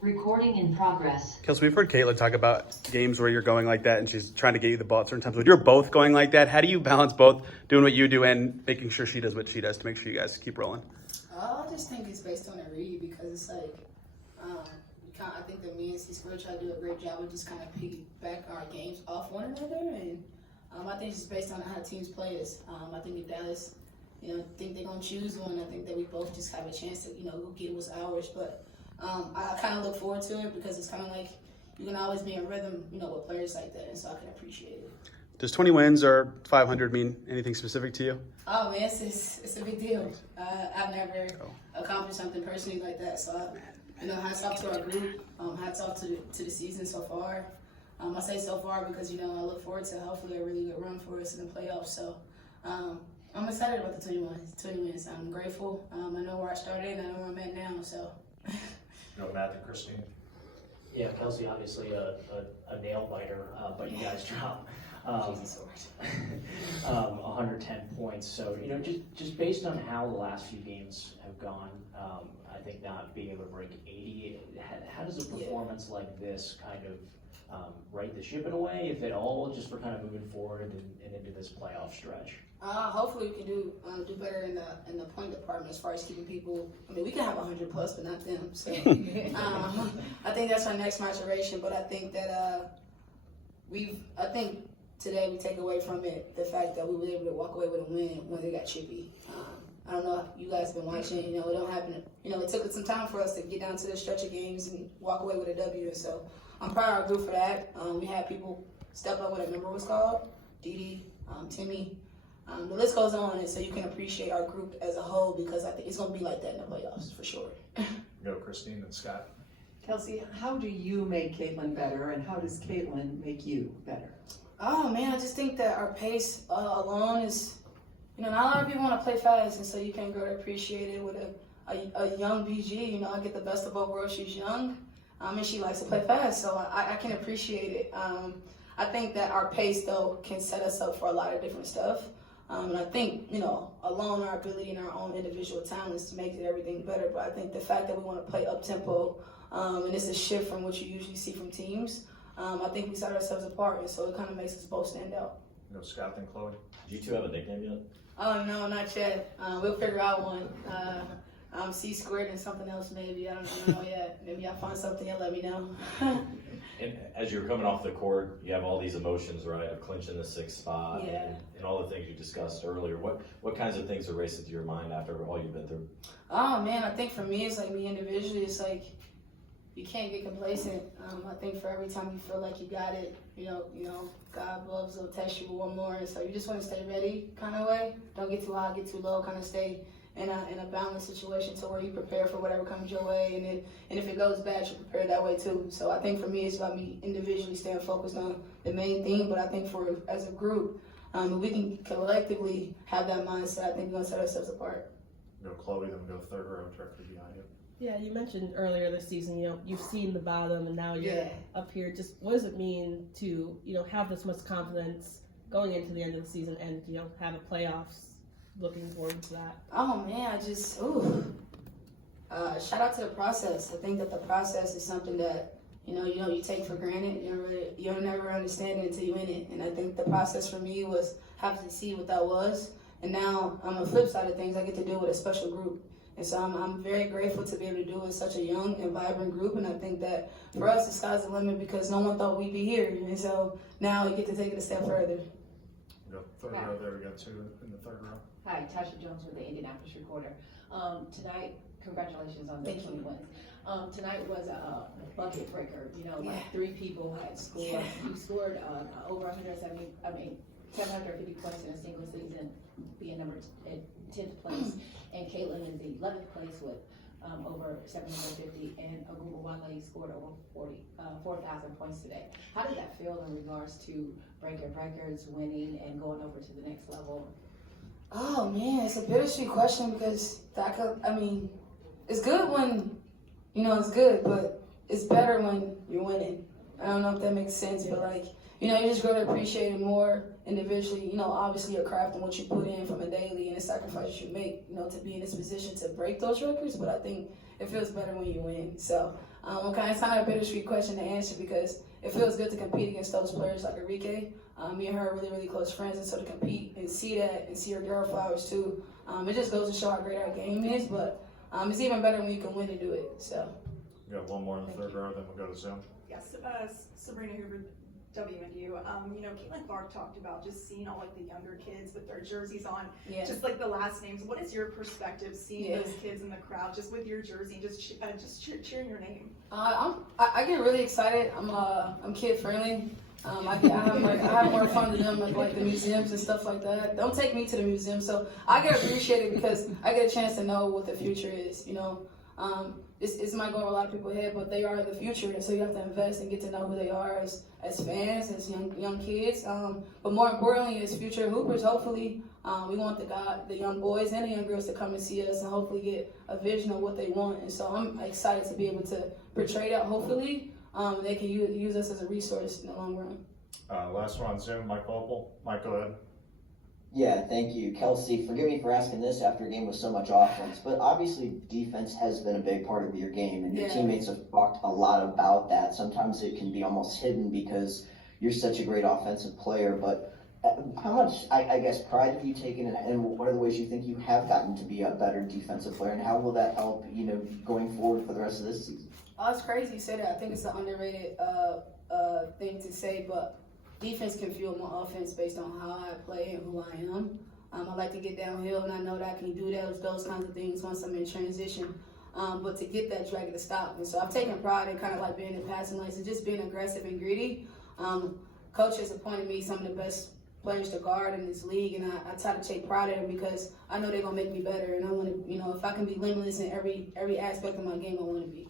Recording in progress. Kelsey, we've heard Caitlyn talk about games where you're going like that and she's trying to get you the ball at certain times. When you're both going like that, how do you balance both doing what you do and making sure she does what she does to make sure you guys keep rolling? I just think it's based on a read because it's like, I think that me and C-Square try to do a great job of just kind of piggyback our games off one another. And I think it's just based on how teams play us. I think if Dallas, think they're going to choose one, I think that we both just have a chance to, go get what's ours. But I kind of look forward to it because it's kind of like you can always be in rhythm, with players like that, and so I can appreciate it. Does 20 wins or 500 mean anything specific to you? Oh man, it's a big deal. I've never accomplished something personally like that, so hats off to our group. Hats off to the season so far. I say so far because I look forward to hopefully a really good run for us in the playoffs. So I'm excited about the 20 wins. I'm grateful. I know where I started and I know where I'm at now. So. Matt and Christine. Yeah, Kelsey, obviously a nail biter, but you guys drop 110 points. So, just based on how the last few games have gone, I think not being able to break 80, how does a performance like this kind of right the ship in a way, if at all, just for kind of moving forward and into this playoff stretch? Hopefully we can do better in the point department as far as keeping people. I mean, we can have 100 plus, but not them. So I think that's our next maturation. But I think that I think today we take away from it the fact that we were able to walk away with a win when they got chippy. I don't know if you guys have been watching. It don't happen. It took some time for us to get down to the stretch of games and walk away with a W. And so I'm proud of our group for that. We had people step up what a number was called. Dee, Timmy. The list goes on, and so you can appreciate our group as a whole because I think it's going to be like that in the playoffs for sure. Christine and Scott. Kelsey, how do you make Caitlyn better, and how does Caitlyn make you better? Oh man, I just think that our pace alone is, not a lot of people want to play fast, and so you can grow to appreciate it with a young BG. I get the best of both worlds. She's young, and she likes to play fast, so I can appreciate it. I think that our pace though can set us up for a lot of different stuff. And I think, alone our ability and our own individual talents to make everything better. But I think the fact that we want to play up-tempo, and it's a shift from what you usually see from teams, I think we set ourselves apart. And so it kind of makes us both stand out. Scott and Chloe. Do you two have a nickname yet? Oh, no, not yet. We'll figure out one. C-squared and something else maybe. I don't know yet. Maybe I'll find something and let me know. And as you're coming off the court, you have all these emotions, right, of clinching the 6th spot and all the things you discussed earlier. What kinds of things are racing through your mind after all you've been through? Oh, man, I think for me, it's like me individually, it's like you can't get complacent. I think for every time you feel like you got it, God loves will test you one more. And so you just want to stay ready kind of way. Don't get too high, get too low, kind of stay in a balanced situation to where you prepare for whatever comes your way, and if it goes bad, you prepare that way too. So I think for me, it's about me individually staying focused on the main thing, but I think as a group, if we can collectively have that mindset, I think we're going to set ourselves apart. Chloe, then we go third row directly behind you. Yeah, you mentioned earlier this season, you've seen the bottom and now you're up here. Just what does it mean to, have this much confidence going into the end of the season and, have a playoffs? Looking forward to that. Oh man, shout out to the process. I think that the process is something that you take for granted. You'll never understand it until you're in it. And I think the process for me was having to see what that was. And now on the flip side of things, I get to do it with a special group. And so I'm very grateful to be able to do it with such a young and vibrant group. And I think that for us, the sky's the limit because no one thought we'd be here. And so now we get to take it a step further. Third row there, we got two in the third row. Hi, Tasha Jones with the Indianapolis Recorder. Tonight, congratulations on the 20 wins. Tonight was a bucket breaker. 3 people had scored. Yeah. You scored over 750 points in a single season, being number 10th place. And Caitlyn is the 11th place with over 750, and Wale scored over 4,000 points today. How did that feel in regards to breaking records, winning, and going over to the next level? Oh man, it's a bittersweet question because it's good when it's good, but it's better when you're winning. I don't know if that makes sense, but you just grow to appreciate it more individually. Obviously your craft and what you put in from a daily and the sacrifices you make, to be in this position to break those records. But I think it feels better when you win. So it's kind of a bittersweet question to answer because it feels good to compete against those players like Enrique. Me and her are really, really close friends, and so to compete and see that and see her girl flowers too, it just goes to show how great our game is. But it's even better when you can win and do it. So. We got one more in the third row, then we'll go to Zoom. Yes, Sabrina Hoover, WMU. You know, Caitlyn Clark talked about just seeing all like the younger kids with their jerseys on, just like the last names. What is your perspective seeing those kids in the crowd, just with your jersey, just cheering your name? I get really excited. I'm kid friendly. I have more fun than them at like the museums and stuff like that. Don't take me to the museum, so I get appreciated because I get a chance to know what the future is. You know, it's might go over a lot of people's head, but they are the future, and so you have to invest and get to know who they are as fans, as young kids. But more importantly, as future hoopers, hopefully, we want the young boys and the young girls to come and see us and hopefully get a vision of what they want. And so I'm excited to be able to portray that. Hopefully, they can use us as a resource in the long run. Last one on Zoom, Mike Opel. Mike, go ahead. Yeah, thank you. Kelsey, forgive me for asking this after a game with so much offense, but obviously defense has been a big part of your game, and your teammates have talked a lot about that. Sometimes it can be almost hidden because you're such a great offensive player, but how much, I guess, pride have you taken, and what are the ways you think you have gotten to be a better defensive player, and how will that help, going forward for the rest of this season? Oh, it's crazy you say that. I think it's an underrated thing to say, but defense can fuel my offense based on how I play and who I am. I like to get downhill, and I know that I can do those kinds of things once I'm in transition. But to get that drag to stop. And so I've taken pride in kind of like being in passing lanes and just being aggressive and greedy. Coach has appointed me some of the best players to guard in this league, and I try to take pride in them because I know they're going to make me better. And I want to, if I can be limitless in every aspect of my game, I want to be.